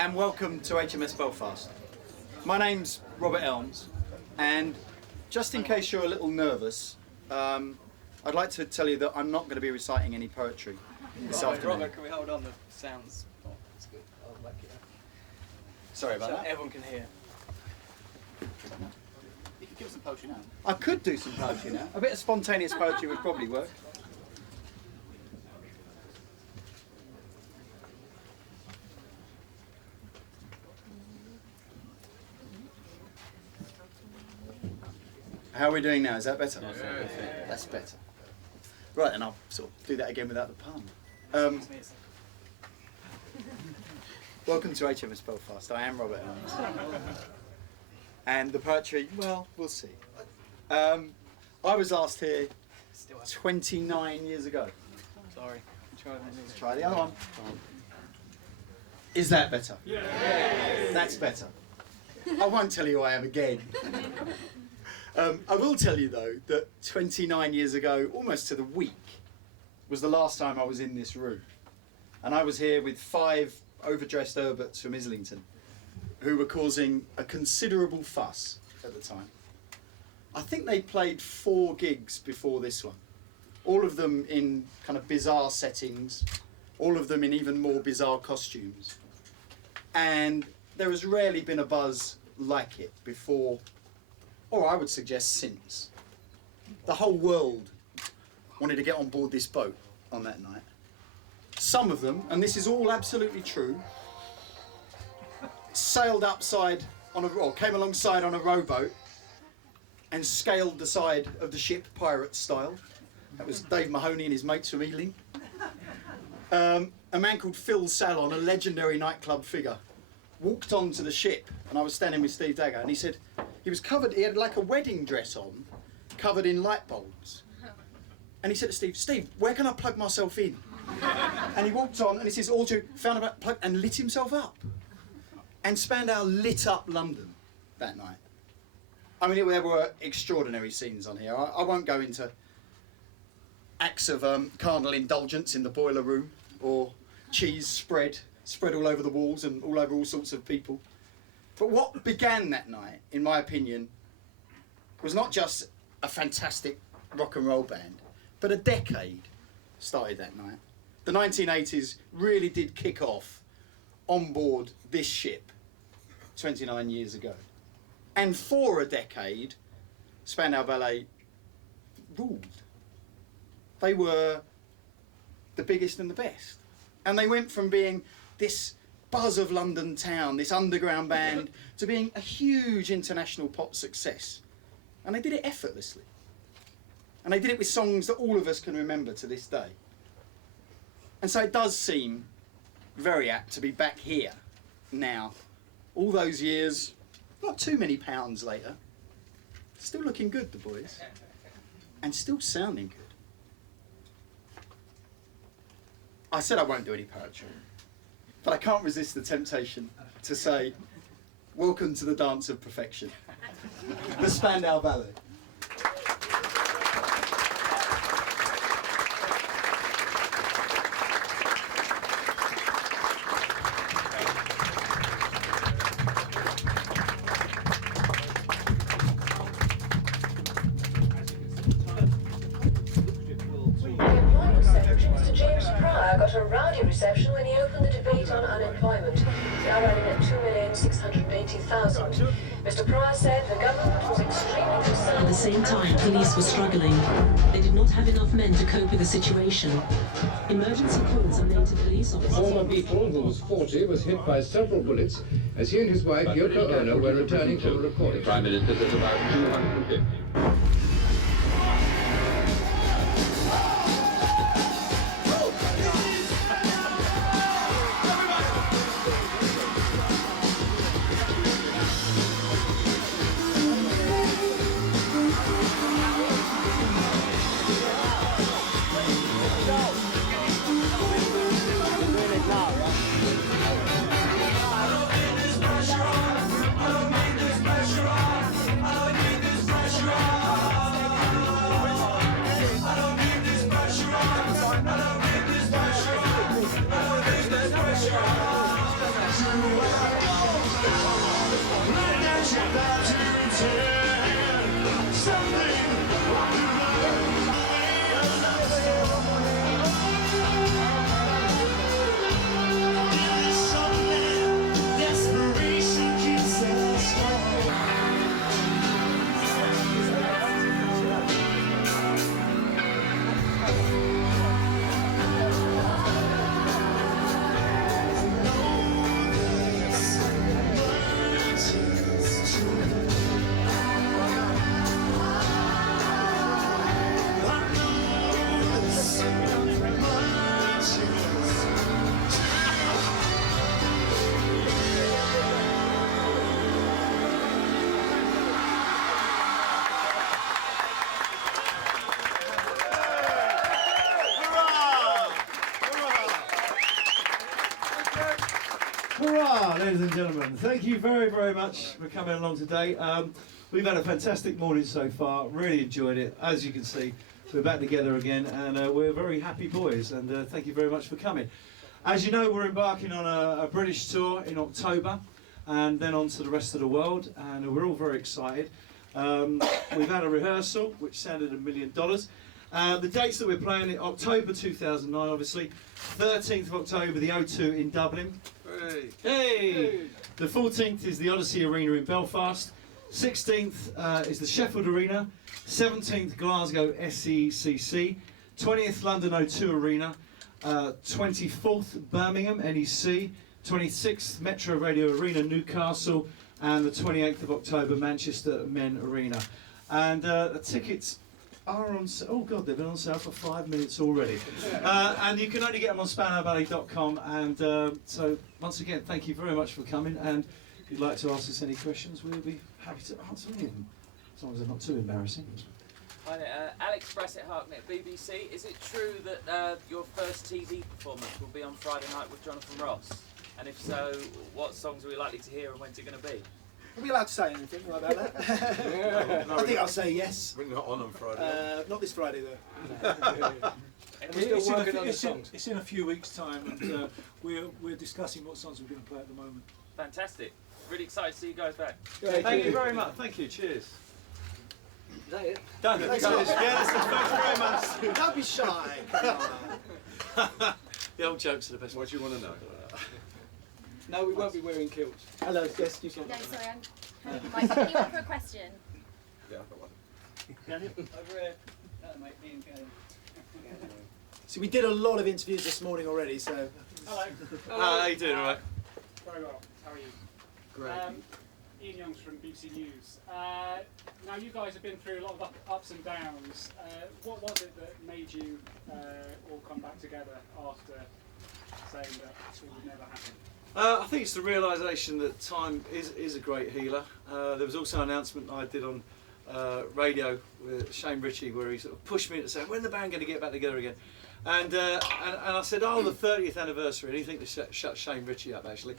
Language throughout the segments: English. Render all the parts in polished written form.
and welcome to HMS Belfast. My name's Robert Elms, and just in case you're a little nervous, I'd like to tell you that I'm not going to be reciting any poetry this afternoon. Robert, can we hold on the sounds? Oh, that's good. I'll like it. Sorry about So that. everyone can hear. You could give us some poetry now. I could do some poetry now. A bit of spontaneous poetry would probably work. How are we doing now? Is that better? That's better. Right, and I'll sort of do that again without the pun. Welcome to HMS Belfast. I am Robert H.M.S. And the poetry, well, we'll see. I was last here 29 years ago. Sorry. Let's try the other one. Is that better? Yes. That's better. I won't tell you who I am again. I will tell you though that 29 years ago, almost to the week, was the last time I was in this room. And I was here with 5 overdressed Herberts from Islington who were causing a considerable fuss at the time. I think they played 4 gigs before this one, all of them in kind of bizarre settings, all of them in even more bizarre costumes. And there has rarely been a buzz like it before, or I would suggest since. The whole world wanted to get on board this boat on that night. Some of them, and this is all absolutely true, sailed upside on or came alongside on a rowboat and scaled the side of the ship pirate style. That was Dave Mahoney and his mates from Ealing. A man called Phil Sallon, a legendary nightclub figure, walked onto the ship, and I was standing with Steve Dagger, and he said, he was covered, he had like a wedding dress on, covered in light bulbs. And he said to Steve, Steve, where can I plug myself in? And he walked on, and he says, Audrey, found a plug, and lit himself up. And Spandau lit up London that night. I mean, there were extraordinary scenes on here. I won't go into acts of carnal indulgence in the boiler room, or cheese spread all over the walls and all over all sorts of people. But what began that night, in my opinion, was not just a fantastic rock and roll band, but a decade started that night. The 1980s really did kick off on board this ship 29 years ago. And for a decade, Spandau Ballet ruled. They were the biggest and the best. And they went from being this buzz of London town, this underground band, to being a huge international pop success. And they did it effortlessly. And they did it with songs that all of us can remember to this day. And so it does seem very apt to be back here now, all those years, not too many pounds later. Still looking good, the boys, and still sounding good. I said I won't do any poetry, but I can't resist the temptation to say, welcome to the dance of perfection, the Spandau Ballet. Got a rowdy reception when he opened the debate on unemployment, now running at 2,680,000. Mr. Pryor said the government was extremely concerned. At the same time, police were struggling. They did not have enough men to cope with the situation. Emergency calls are made to police officers. Former Beatle, who was 40, was hit by several bullets as he and his wife, Yoko Ono, were returning from a recording. The Prime Minister says about 250. I don't need this pressure on. Hurrah, ladies and gentlemen. Thank you very, very much for coming along today. We've had a fantastic morning so far, really enjoyed it. As you can see, we're back together again and we're very happy boys, and thank you very much for coming. As you know, we're embarking on a British tour in October and then on to the rest of the world, and we're all very excited. We've had a rehearsal which sounded $1 million. The dates that we're playing in October 2009, obviously, 13th of October, the O2 in Dublin. Hey! The 14th is the Odyssey Arena in Belfast. 16th is the Sheffield Arena. 17th, Glasgow SECC. 20th, London O2 Arena. 24th, Birmingham NEC. 26th, Metro Radio Arena, Newcastle. And the 28th of October, Manchester Men Arena. And the tickets are on sale. Oh God, they've been on sale for 5 minutes already. And you can only get them on SpandauBallet.com. And so, once again, thank you very much for coming. And if you'd like to ask us any questions, we'll be happy to answer any of them, as long as they're not too embarrassing. Hi there, Alex Brassett Harknett, BBC. Is it true that your first TV performance will be on Friday night with Jonathan Ross? And if so, what songs are we likely to hear and when's it going to be? Are we allowed to say anything about that? I think I'll say yes. We're not on Friday. Not this Friday though. And we're still working on the songs. It's in a few weeks' time, and we're discussing what songs we're going to play at the moment. Fantastic. Really excited to see you guys back. Thank you very much. Thank you. Cheers. Is that it? Done. Thanks very much. Don't be shy. The old jokes are the best. What do you want to know? No, we won't be wearing kilts. Hello, yes, you can. No, sorry, I'm trying to anyone for a question? Yeah, I've got one. Over here. Mate, me and Karen. So we did a lot of interviews this morning already, so... Hello. How you doing, all right? Very well. How are you? Great. Ian Youngs from BBC News. Now you guys have been through a lot of ups and downs. What was it that made you all come back together after saying that it would never happen? I think it's the realisation that time is a great healer. There was also an announcement I did on radio with Shane Ritchie where he sort of pushed me to say, when the band going to get back together again? And I said, oh, the 30th anniversary, and he think to shut Shane Ritchie up actually.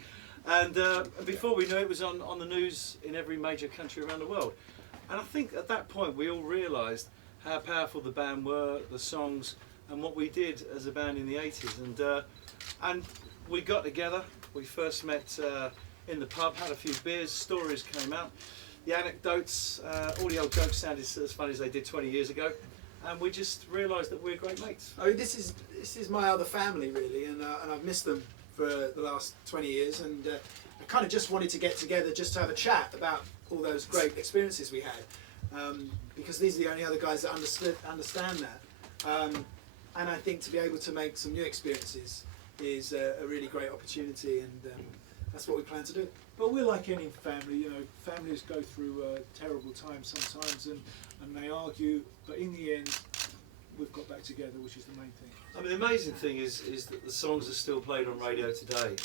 And before we knew it, was on the news in every major country around the world. And I think at that point we all realised how powerful the band were, the songs, and what we did as a band in the 80s. And we got together. We first met in the pub, had a few beers, stories came out, the anecdotes, all the old jokes sounded as funny as they did 20 years ago, and we just realised that we're great mates. I mean, this is my other family really, and I've missed them for the last 20 years, and I kind of just wanted to get together just to have a chat about all those great experiences we had, because these are the only other guys that understand that, and I think to be able to make some new experiences is a really great opportunity, and that's what we plan to do. But we're like any family, you know, families go through terrible times sometimes and they argue, but in the end we've got back together, which is the main thing. I mean, the amazing thing is that the songs are still played on radio today,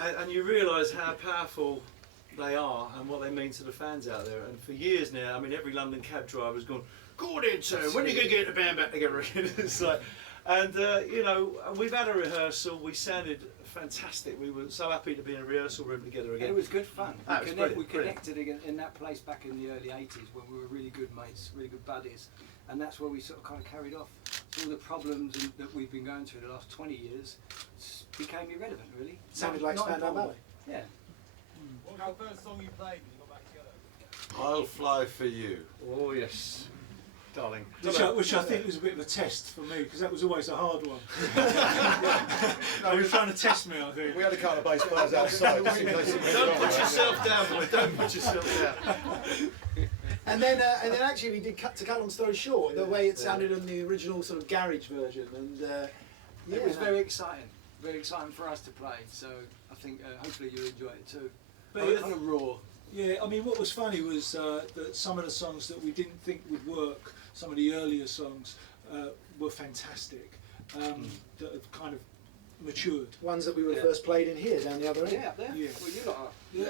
and you realise how powerful they are and what they mean to the fans out there. And for years now, I mean, every London cab driver has gone, "Go on in, Tom, when are you going to get the band back together again?" It's like, and you know, we've had a rehearsal. We sounded fantastic. We were so happy to be in a rehearsal room together again. And it was good fun. We Brilliant. connected in that place back in the early 80s when we were really good mates, really good buddies, and that's where we sort of kind of carried off. So all the problems that we've been going through the last 20 years became irrelevant, really. Sounded like Spandau Ballet. Yeah. What was the first song you played when you got back together? I'll fly for you. Oh yes, darling. Which I think was a bit of a test for me, because that was always a hard one. They were trying to test me, I think. We had a couple of bass players outside. Just in case it went Don't wrong, put right? yourself down, boy. Don't put yourself down. And then actually we did to cut long story short, the way it sounded in the original sort of garage version, and it was very exciting for us to play. So I think hopefully you enjoy it too. But But kind of raw. Yeah, I mean, what was funny was that some of the songs that we didn't think would work, some of the earlier songs, were fantastic. That have kind of matured. Ones that we were first played in here, down the other end. Yeah, up there. Yeah. Well, you lot are. Yeah.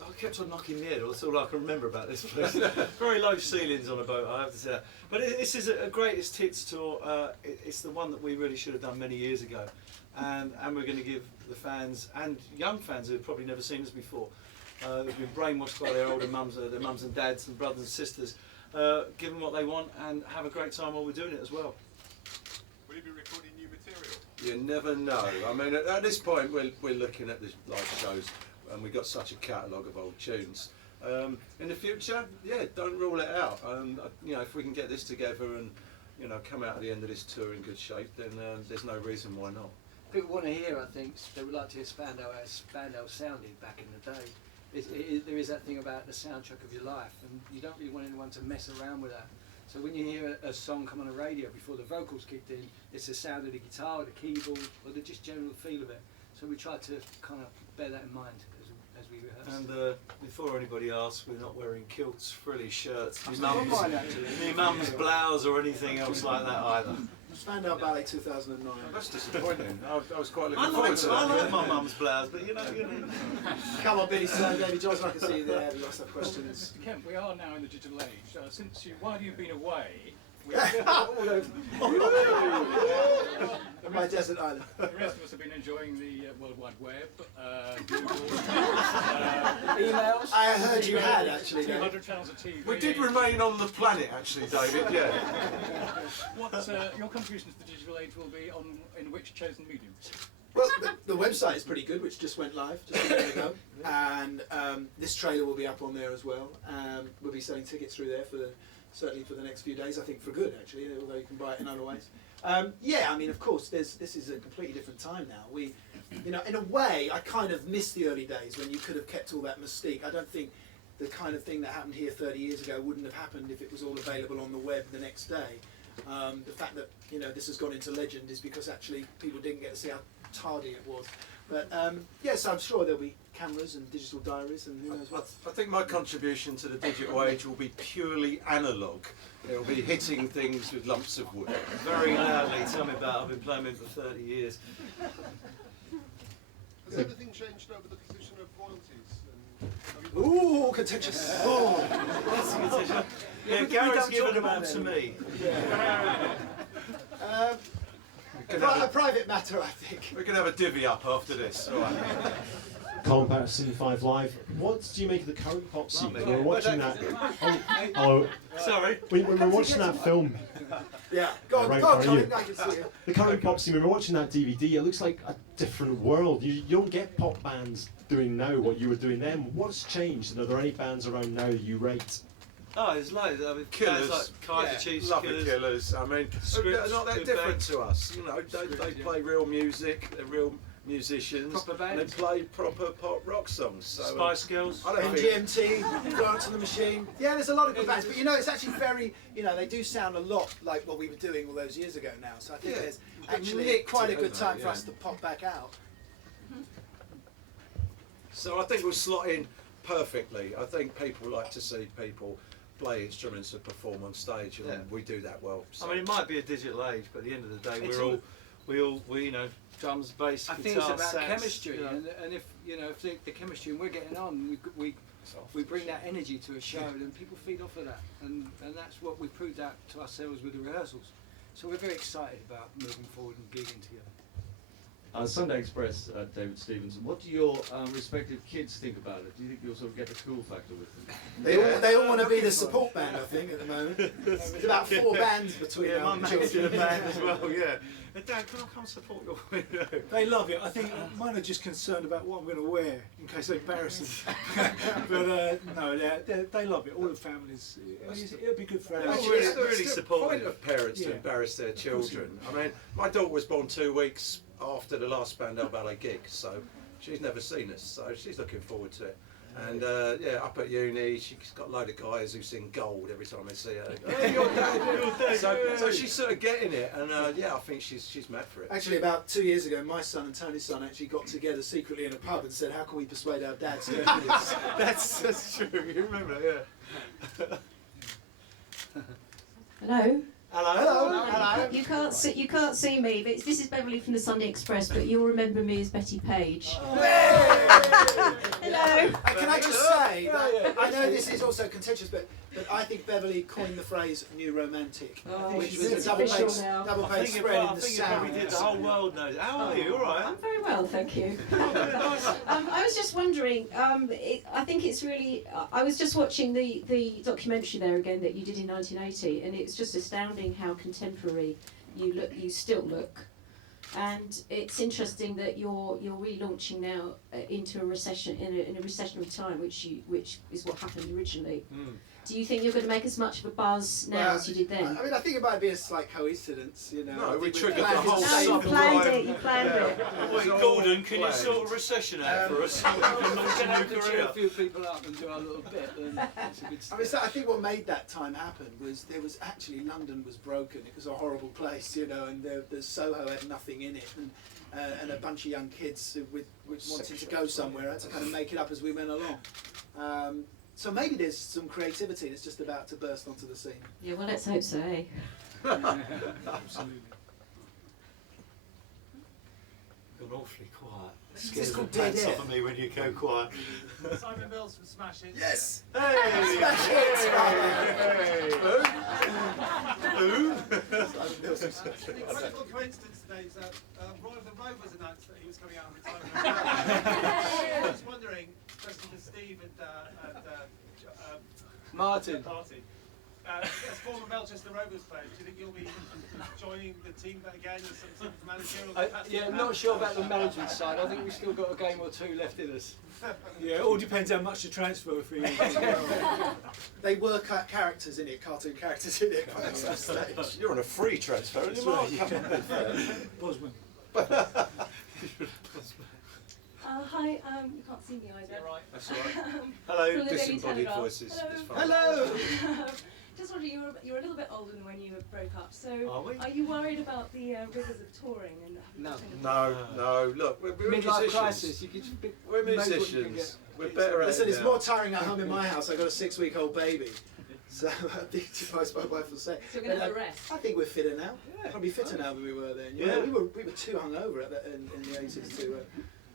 I kept on knocking the head. That's all I can remember about this place. Very low ceilings on a boat, I have to say that. But this is a greatest hits tour. It's the one that we really should have done many years ago, and we're going to give the fans and young fans who've probably never seen us before, who've been brainwashed by their older mums, their mums and dads and brothers and sisters, give them what they want and have a great time while we're doing it as well. Will you be recording new material? You never know. I mean, at this point, we're looking at the live shows, and we've got such a catalogue of old tunes. In the future, yeah, don't rule it out. You know, if we can get this together and come out at the end of this tour in good shape, then there's no reason why not. People want to hear, I think, they would like to hear Spandau as Spandau sounded back in the day. There is that thing about the soundtrack of your life, and you don't really want anyone to mess around with that. So when you hear a song come on the radio before the vocals kicked in, it's the sound of the guitar, the keyboard, or the just general feel of it. So we try to kind of bear that in mind as we rehearse. And before anybody asks, we're not wearing kilts, frilly shirts, That's not mine, actually. me mum's blouse or anything else like that either. Spandau Ballet 2009. That's disappointing. I was quite I looking forward to that. I like my mum's blouse, but you know. Come on, Billy, so David Johnson, I can see you there. You must have questions. Kemp, we are now in the digital age. While you've been away, My desert island. the rest of us have been enjoying the World Wide Web, Google, emails. I heard you had actually. 200 channels of TV. We did remain on the planet, actually, David. Yeah. What your contribution to the digital age will be in which chosen medium? Well, the website is pretty good, which just went live just a minute ago, and this trailer will be up on there as well. We'll be selling tickets through there certainly for the next few days. I think for good, actually, although you can buy it in other ways. Yeah, I mean, of course, this is a completely different time now. We, in a way, I kind of miss the early days when you could have kept all that mystique. I don't think the kind of thing that happened here 30 years ago wouldn't have happened if it was all available on the web the next day. The fact that this has gone into legend is because actually people didn't get to see how tardy it was. But yes, I'm sure there'll be cameras and digital diaries and who knows what. I think my contribution to the digital age will be purely analogue. It'll be hitting things with lumps of wood. Very loudly, tell me about it. I've been playing it for 30 years. Has anything changed over the position of royalties? Ooh, contentious. Oh, That's contentious. Yeah, Gary's given them all to me. A private matter, I think. We can have a divvy up after this. All right. Colin Patterson, 5 Live. What do you make of the current pop scene? We're watching that. Oh, sorry. When we're watching that film. Yeah, go on, Colin, I can see it. The current pop scene, when we're watching that DVD, it looks like a different world. You don't get pop bands doing now what you were doing then. What's changed? And are there any bands around now that you rate? Oh, there's loads. I mean, Killers, bands like Kaiser Chiefs, lovely Killers. I mean, they're not that good different bands. to us. They play real music. They're real musicians. Proper and they bands. play proper pop rock songs. So, Spice Girls. I don't think MGMT, Florence and the Machine. Yeah, there's a lot of good bands, but it's actually very, they do sound a lot like what we were doing all those years ago now. So I think there's actually nicked quite a it, good haven't time they? for Yeah. us to pop back out. So I think we'll slot in perfectly. I think people like to see people play instruments and perform on stage, and we do that well. So. I mean, it might be a digital age, but at the end of the day, It's we drums, bass, I guitar, think it's about sax, chemistry, and if the chemistry and we're getting on, we bring that energy to a show, and people feed off of that, and that's what we proved out to ourselves with the rehearsals. So we're very excited about moving forward and gigging together. Sunday Express, David Stevenson. What do your respective kids think about it? Do you think you'll sort of get the cool factor with them? They all want to be the support band, I think, at the moment. There's about 4 bands between Yeah, my our mate's in a children. band as well, yeah. Dad, can I come support your window? They love it. I think mine are just concerned about what I'm going to wear in case I embarrass them. But no, they love it. All the families. It'll be good for everyone. Actually, it's really supportive of parents to embarrass their children. I mean, my daughter was born 2 weeks after the last Spandau Ballet gig, so she's never seen us, so she's looking forward to it. And yeah, up at uni, she's got a load of guys who sing Gold every time they see her. Hey, your dad. So she's sort of getting it, and yeah, I think she's mad for it. Actually, about 2 years ago, my son and Tony's son actually got together secretly in a pub and said, "How can we persuade our dads to do this?" That's true. You remember that, yeah. Hello. Hello. Hello. You can't see me, but this is Beverly from the Sunday Express. But you'll remember me as Betty Page. Hello. Can I just say, that I know this is also contentious, but I think Beverly coined the phrase "new romantic," which was a double page spread in the Sound. Probably did. The whole world knows. How are you? All right. I'm very well, thank you. I was just wondering. I think it's really. I was just watching the documentary there again that you did in 1980, and it's just astounding how contemporary you look. You still look. And it's interesting that you're relaunching now into a recession in a recessionary time, which is what happened originally. Do you think you're going to make as much of a buzz now as you did then? I mean, I think it might be a slight coincidence, you know. No, we triggered the planned whole you planned it. You planned it. Wait, Gordon, can you sort of recession out for us? So we can launch a new cheer career. a few people up and do our little bit, then it's a good I mean, so I think what made that time happen was there was actually London was broken. It was a horrible place, you know, and the Soho had nothing in it, and a bunch of young kids with wanting to go somewhere had to kind of make it up as we went along. So maybe there's some creativity that's just about to burst onto the scene. Yeah, well, let's hope so, eh? Absolutely. Gone awfully quiet. It's called the dead pants air. off of me when you go quiet. Simon Mills from Smash Hits. Yes! Hey! Smash Hits! Hey! Who? The incredible coincidence today is that Roy of the Rovers announced that he was coming out of retirement. I was wondering, especially with Steve and Martin. As former Melchester Rovers player, do you think you'll be joining the team again as some sort of managerial capacity? Yeah, I'm not sure about the management side. I think we've still got a game or two left in us. Yeah, it all depends how much the transfer fee is. They were characters in it, cartoon characters in it by some stage. You're on a free transfer, aren't you, Mark? Bosman. Hi, you can't see me either. Right. That's all right. From Hello, the Daily disembodied Telegraph. voices. Hello. It's fine. Hello! Just wondering, you're a little bit older than when you broke up, so Are we? you worried about the rigours of touring? And No. No. Look, we're Midlife musicians. crisis. You could just We're make what you can musicians. get. We're better at Listen, it it's now. more tiring at home in my house. I've got a 6-week-old baby. So I think my wife will say. So you're going to have a rest? I think we're fitter now. Probably fitter now than we were then. You know, we were too hungover in the 80s to.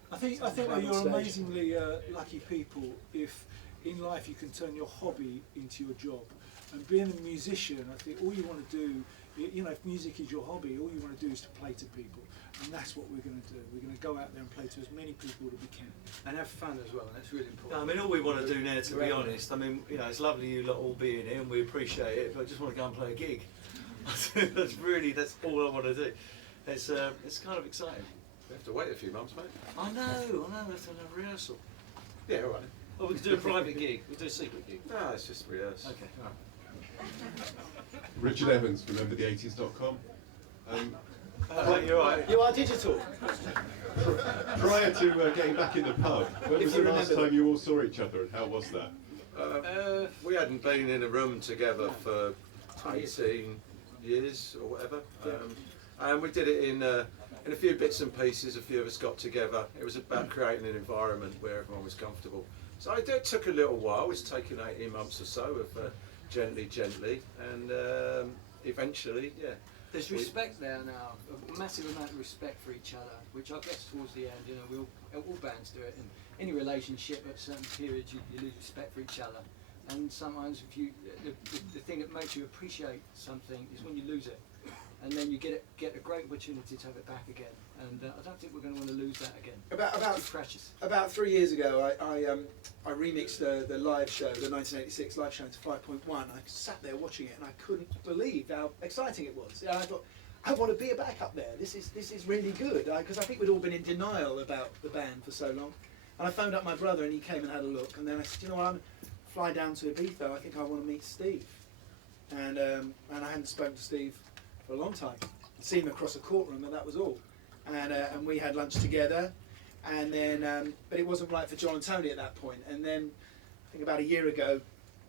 I think that you're amazingly lucky people if in life you can turn your hobby into your job. And being a musician, I think all you want to do, you know, if music is your hobby, all you want to do is to play to people. And that's what we're going to do. We're going to go out there and play to as many people as we can. And have fun as well, that's really important. I mean, all we want to do now, to be honest, I mean, you know, it's lovely you lot all being here and we appreciate it, but I just want to go and play a gig. that's all I want to do. It's kind of exciting. We have to wait a few months, mate. I know, we have to have a rehearsal. Yeah, all right. Well, we could do a private gig, we'll do a secret gig. No, it's just rehearse. Okay. Richard Evans from rememberthe80s.com. You're right. You are digital. Prior to getting back in the pub, when was the last time you all saw each other and how was that? We hadn't been in a room together for 18 years or whatever. And we did it in a few bits and pieces. A few of us got together. It was about creating an environment where everyone was comfortable. So it took a little while. It's taken 18 months or so of gently, and eventually, yeah. There's respect there now, a massive amount of respect for each other, which I guess towards the end, you know, all bands do it. In any relationship at certain periods, you lose respect for each other. And sometimes if the thing that makes you appreciate something is when you lose it. And then you get a great opportunity to have it back again. And I don't think we're going to want to lose that again. About precious. About 3 years ago, I remixed the live show, the 1986 live show, into 5.1. I sat there watching it, and I couldn't believe how exciting it was. I thought, I want to be back up there. This is really good, because I think we'd all been in denial about the band for so long. And I phoned up my brother, and he came and had a look. And then I said, you know what, I'm flying down to Ibiza. I think I want to meet Steve. And I hadn't spoken to Steve for a long time. I'd seen him across a courtroom, and that was all. And we had lunch together. And then, but it wasn't right for John and Tony at that point. And then, I think about a year ago,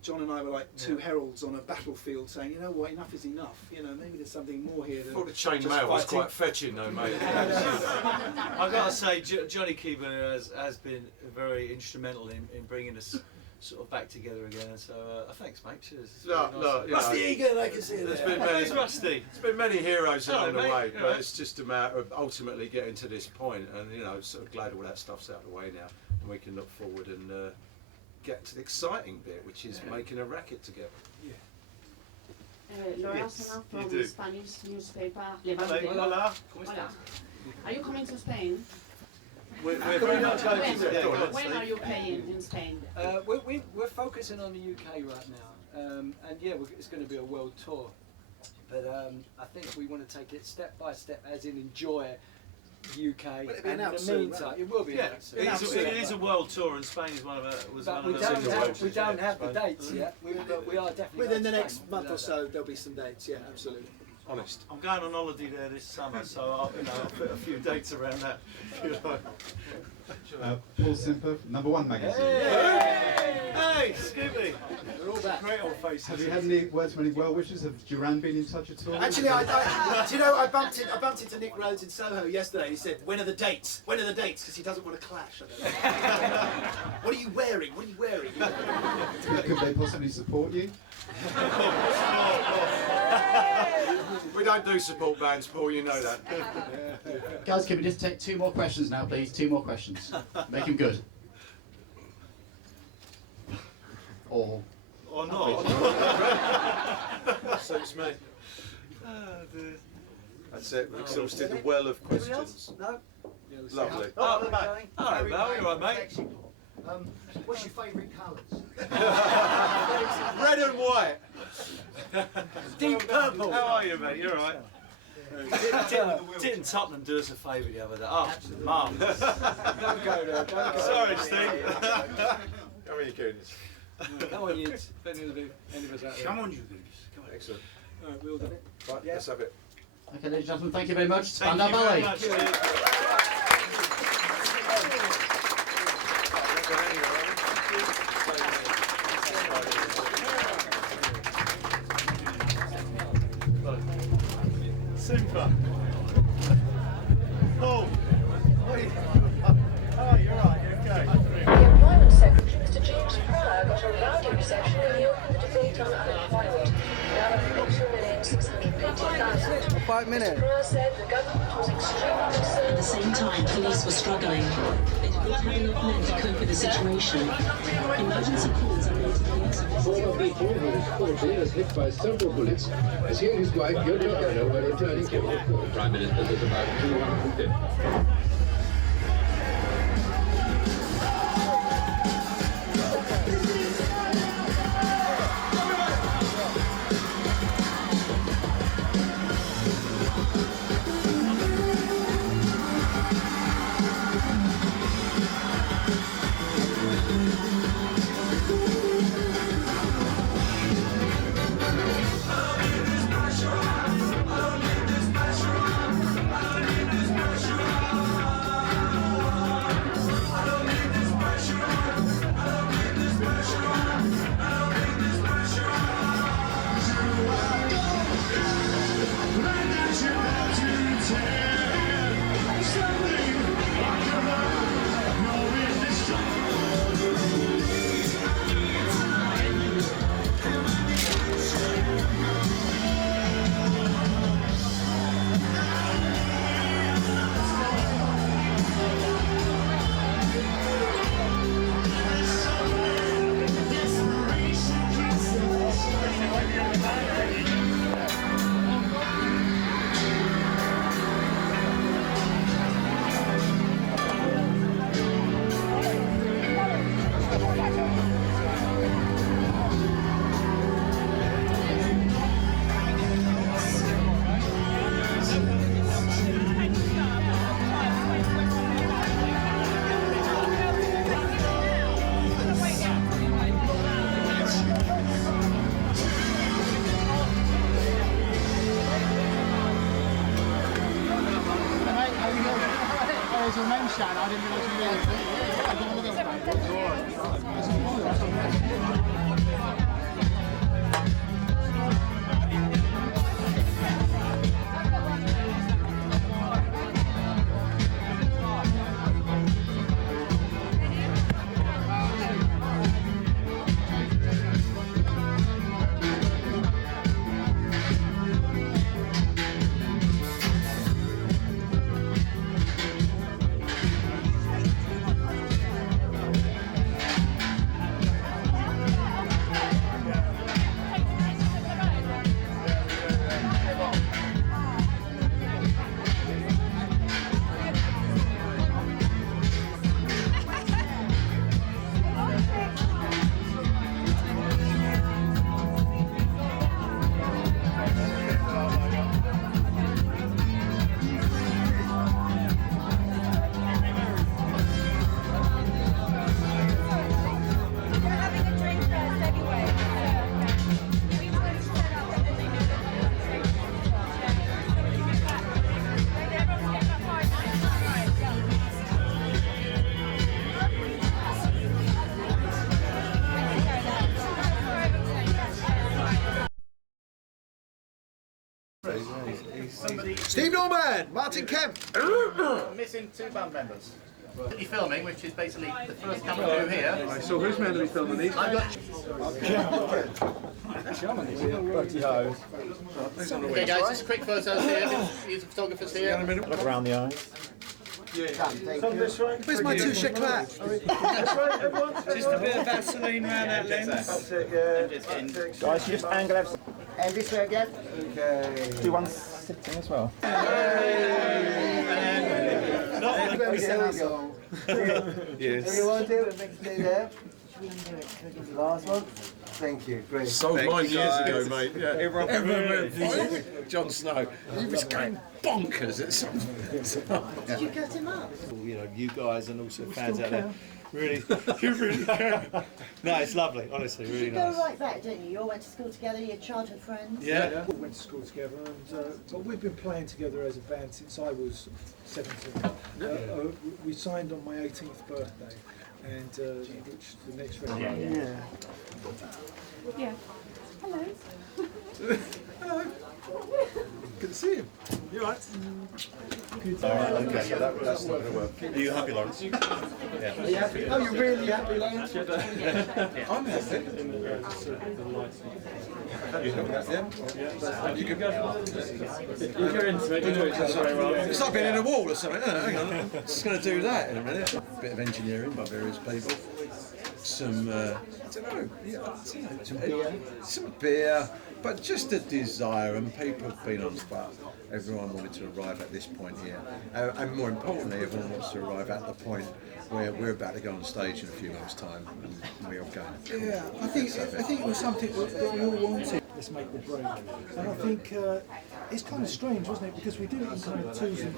John and I were like two heralds on a battlefield saying, you know what, enough is enough. You know, maybe there's something more here. I thought the chain mail was quite fetching though, mate. I've got to say, Johnny Keeban has been very instrumental in bringing us sort of back together again. So thanks, mate. Cheers. Rusty Egan, I can see it. Who's Rusty? There's been many heroes along the mate. way, but it's just a matter of ultimately getting to this point, and you know, sort of glad all that stuff's out of the way now, and we can look forward and get to the exciting bit, which is making a racket together. Laura Yes, from you do. Spanish newspaper Levante. Hola. Hola. Are you coming to Spain? We're very much hoping to. When are you playing in Spain? We're focusing on the UK right now, and yeah, it's going to be a world tour. But I think we want to take it step by step, as in enjoy the UK. Will it be and announced in the soon, meantime, right? it will be announced soon. It is a world tour, and Spain is one of the. We don't have the dates yet. We are definitely Within the going to next Spain, month without or so, there'll be some dates. Yeah, absolutely. Honest. I'm going on holiday there this summer, so I'll put a few dates around that. Paul Simper, Number One magazine. Hey, Scooby! We're all back. Great old faces. Have you had any words from any well wishes? Have Duran been in touch at all? Actually, do you know, I bumped into Nick Rhodes in Soho yesterday. He said, "When are the dates? When are the dates?" Because he doesn't want to clash. I don't know. What are you wearing? What are you wearing? Could they possibly support you? We don't do support bands, Paul, you know that. Guys, can we just take 2 more questions now, please? 2 more questions. Make them good. Or not. Suits me. That's it, we've exhausted the well of questions. No? Lovely. Oh, hello, Val, you alright, mate? What's your favourite colours? Red and white. Deep purple. How are you, mate? You alright? Didn't Tottenham do us a favour the other day? Oh, marvellous. Don't go there. Don't go Sorry, there. Steve. Come on, you goonies. Come on, you. If any of us out there. Come on, you goonies. Come on. Excellent. All right, we all done it. Right, let's have it. Okay, ladies and gentlemen, thank you very much. Thank Spandau you very Ballet. much, Steve. Super. Oh, you're right. You're okay. The Employment Secretary, Mr. James Pryor, got a rowdy reception when he opened the debate on unemployment. Now that 2,650,000. 5 minutes. Pryor said the government was extremely concerned. At the same time, police were struggling. They did not have enough men to cope with the situation. Emergency calls are made to police Former people who was 40 was hit by several bullets as he and his wife Yoko Ono were returning home. The Prime Minister says about 250. Pressure on. shout. I didn't Steve Norman, Martin Kemp. Missing 2 band members. You're filming, which is basically the first camera crew here. So who's meant to be filming these? I've got. Okay, guys, just quick photos here. Use the photographers here. Look around the eyes. Where's my two chiclets? Just a bit of Vaseline around that lens. Guys, just angle everything. And this way again. Okay. Do one sitting as well. Yes. You want to do it next day there? Last one. Thank you. Great. Sold mine years ago, mate. Yeah. Everyone went Jon Snow. He was going bonkers at some. Did you cut him up? You know, you guys and also fans out there. Really, you really care. No, it's lovely, honestly, really You nice. go right back, didn't you? You all went to school together, your childhood friends. Yeah. We went to school together, and but we've been playing together as a band since I was 17. We signed on my 18th birthday, and which the next record. Yeah. Hello. Hello. Good to see you. You alright? Okay, yeah, that's not going to work. Are you happy, Lawrence? Yeah. Are you happy? Oh, you're really happy, Lawrence? I'm happy. It's like being in a wall or something. Hang on, I'm just going to do that in a minute. A bit of engineering by various people. Some, I don't know, some beer, but just a desire, and people have been on spot. Everyone wanted to arrive at this point here, and more importantly, everyone wants to arrive at the point where we're about to go on stage in a few months' time, and we all go. Cool. Yeah, I think it was something that we all wanted. Let's make the break, and I think it's kind of strange, wasn't it? Because we did it in kind of twos and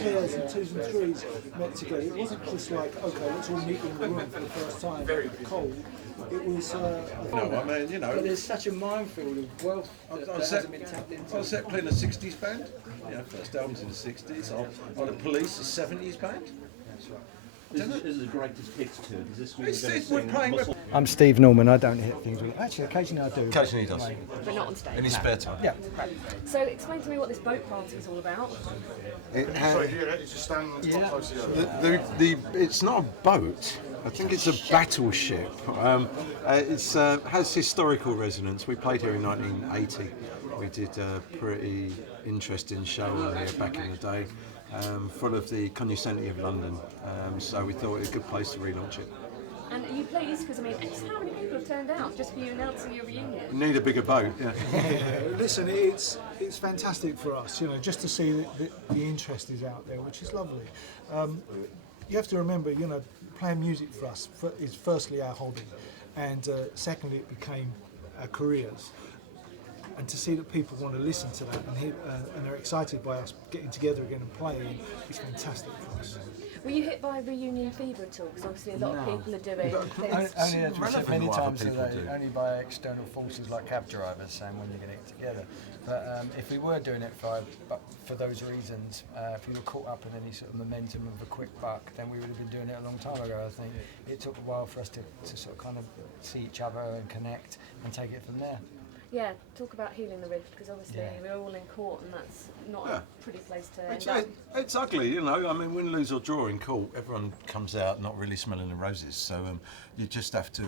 pairs and twos and threes met together. It wasn't just like, okay, let's all meet in the room for the first time, cold. It was. No, I mean, you know. But there's such a minefield of wealth that hasn't been tapped into. I was playing a 60s band. You know, first albums in the 60s. I had a Police, a 70s band. That's right. This is the greatest hits tour. Does this mean you're we're going to playing muscle? I'm Steve Norman. I don't hit things with. Actually, occasionally I do. Occasionally he does. But not on stage. In his spare time. Yeah. So explain to me what this boat party is all about. It's not a boat. I think it's a battleship. It has historical resonance. We played here in 1980. We did a pretty interesting show here back in the day, full of the cognoscenti of London. So we thought it was a good place to relaunch it. And are you pleased? Because I mean, just how many people have turned out just for you announcing your reunion? We need a bigger boat, yeah. Listen, it's fantastic for us, you know, just to see that the interest is out there, which is lovely. You have to remember, you know, playing music for us is firstly our hobby, and secondly it became our careers. And to see that people want to listen to that and are excited by us getting together again and playing is fantastic for us. Were you hit by reunion fever at all? Because obviously a lot of people are doing things. Only as we said many what other times people today, do. only by external forces like cab drivers saying when you're going to get together. But if we were doing it for those reasons, if we were caught up in any sort of momentum of a quick buck, then we would have been doing it a long time ago. I think it took a while for us to sort of kind of see each other and connect and take it from there. Yeah, talk about healing the rift, because obviously we're all in court and that's not a pretty place to end up. It's ugly, you know. I mean, win, lose or draw in court, everyone comes out not really smelling the roses. So you just have to,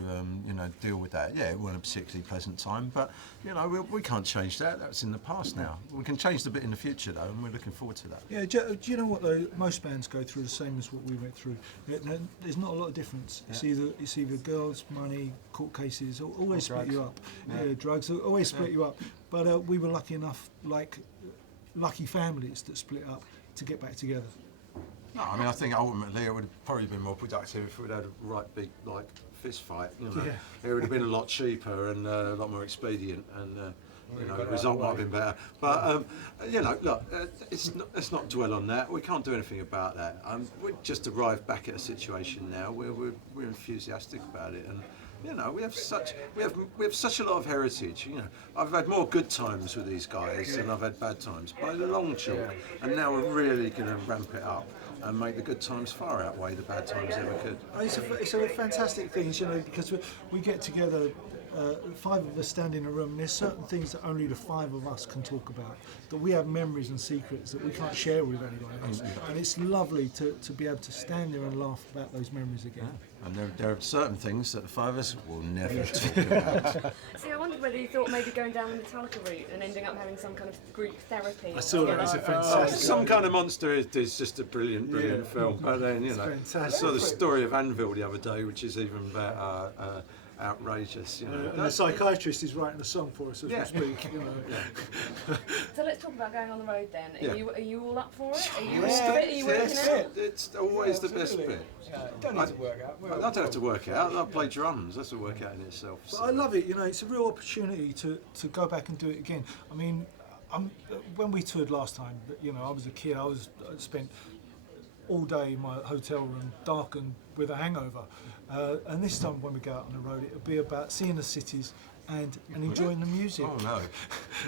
you know, deal with that. Yeah, it wasn't a particularly pleasant time, but you know, we can't change that. That's in the past now. We can change the bit in the future though, and we're looking forward to that. Yeah, do you know what though? Most bands go through the same as what we went through. There's not a lot of difference. It's either girls, money, court cases, always split you up. Yeah, drugs always split you up. But we were lucky enough, like lucky families that split up, to get back together. No, I mean, I think ultimately it would have probably been more productive if we'd had a right big like fist fight. You know, it would have been a lot cheaper and a lot more expedient, and you know, the result might have been better. But you know, look, let's not dwell on that. We can't do anything about that. We just arrived back at a situation now where we're enthusiastic about it, and you know, we have such a lot of heritage. You know, I've had more good times with these guys than I've had bad times by a long chalk, and now we're really going to ramp it up and make the good times far outweigh the bad times ever could. It's a fantastic thing, you know, because we get together, 5 of us stand in a room, and there's certain things that only the 5 of us can talk about, that we have memories and secrets that we can't share with anyone else. And it's lovely to be able to stand there and laugh about those memories again. And there are certain things that the 5 of us will never talk about. See, I wondered whether you thought maybe going down the Metallica route and ending up having some kind of group therapy. I saw that. It's a fantastic. Some Kind of Monster is just a brilliant film. But then, you know, I saw the story of Anvil the other day, which is even better. Outrageous, you know. And the psychiatrist is writing a song for us as we speak. You know. So let's talk about going on the road then. Are you all up for it? Are you it's, working out? It's always the best bit. Don't need to work out. I don't have to work out. I play drums. That's a workout in itself. But I love it. You know, it's a real opportunity to go back and do it again. I mean, when we toured last time, you know, I was a kid. I spent all day in my hotel room, darkened with a hangover. And this time when we go out on the road, it'll be about seeing the cities and enjoying the music. Oh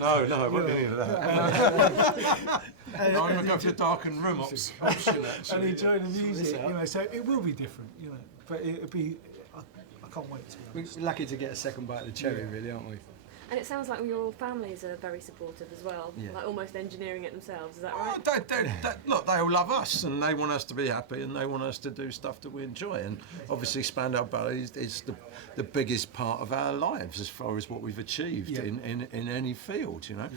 no, it won't be any of that. I'm going to go to a darkened room option, and enjoying the music, you know. So it will be different, you know. But it'll be. I can't wait to be honest. We're lucky to get a second bite of the cherry, really, aren't we? And it sounds like your families are very supportive as well, like almost engineering it themselves. Is that right? Look, they all love us, and they want us to be happy, and they want us to do stuff that we enjoy. And obviously, Spandau Ballet is the biggest part of our lives as far as what we've achieved in any field. You know,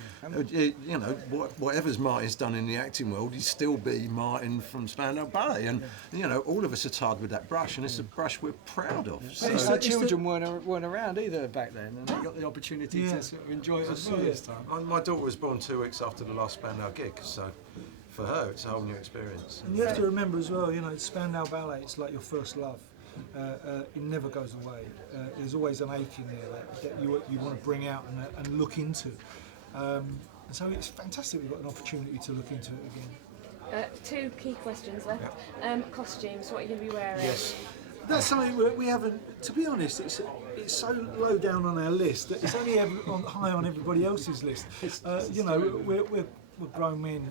you know, whatever's Martin's done in the acting world, he'd still be Martin from Spandau Ballet, and you know, all of us are tarred with that brush, and it's a brush we're proud of. So our children weren't around either back then, and they got the opportunity to sort of enjoy it as well this time. My daughter was born 2 weeks after the last Spandau gig, so for her it's a whole new experience. And you have to remember as well, you know, Spandau Ballet, it's like your first love. It never goes away. There's always an ache in there that you want to bring out and look into. And so it's fantastic we've got an opportunity to look into it again. 2 key questions left. Costumes, what are you going to be wearing? Yes. That's something we haven't, to be honest, it's so low down on our list that it's only high on everybody else's list. You know, we're grown men,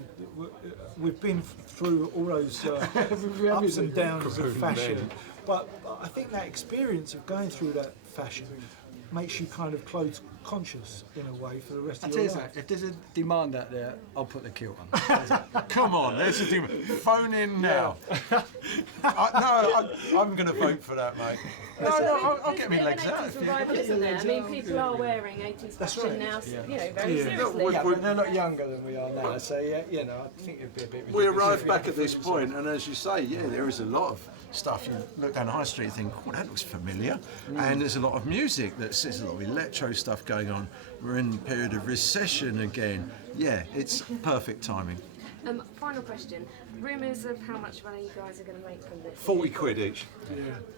we've been through all those ups and downs of fashion, but I think that experience of going through that fashion makes you kind of clothes conscious in a way for the rest of your life. If there's a demand out there, I'll put the kilt on. Come on, there's a demand. Phone in now. I'm going to vote for that, mate. I'll get my legs out. There's a bit of an 80s revival, isn't there? I mean, people are wearing 80s fashion now, you know, very seriously. But they're not younger than we are now, so you know, I think it'd be a bit ridiculous. We arrived back at this point, and as you say, there is a lot of stuff. You look down the high street and think, oh, that looks familiar. And there's a lot of music, there's a lot of electro stuff going on. We're in a period of recession again. Yeah, it's perfect timing. Final question. Rumours of how much money you guys are going to make from this? 40 quid each.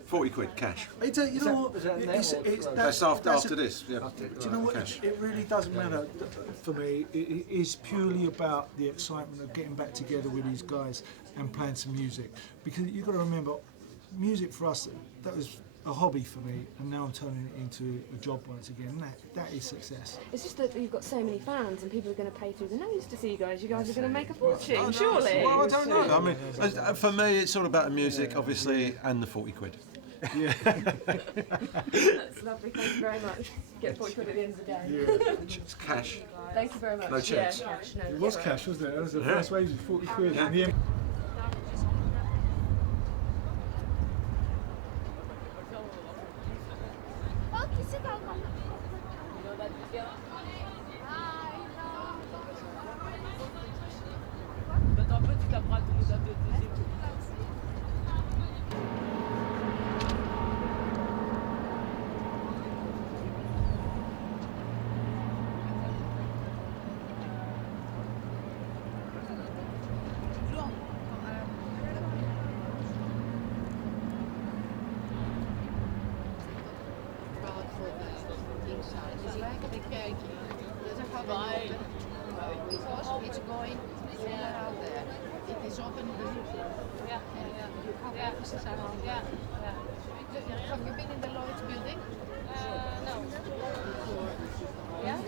40 quid cash. You know what? That's after this. Yeah. Do you know what? Cash. It really doesn't matter for me. It is purely about the excitement of getting back together with these guys and playing some music, because you've got to remember, music for us, that was a hobby for me, and now I'm turning it into a job once again. That is success. It's just that you've got so many fans and people are going to pay through the nose to see you guys. You guys are going to make a fortune, surely. Well, I don't know. I mean, for me, it's all about the music, obviously, and the 40 quid. Yeah. That's lovely, thank you very much. Get 40 quid at the end of the day. Yeah. It's cash. Thank you very much. No checks. Yeah, cash, no. It was cash, wasn't it? That was the Yeah. first wage, 40 quid. Yeah. In the end. It's going out there. It is open. Offices around. Have you been in the Lloyd's building? No. Yeah?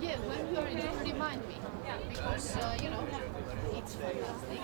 Yeah, when you are in, remind me. Because, it's fantastic.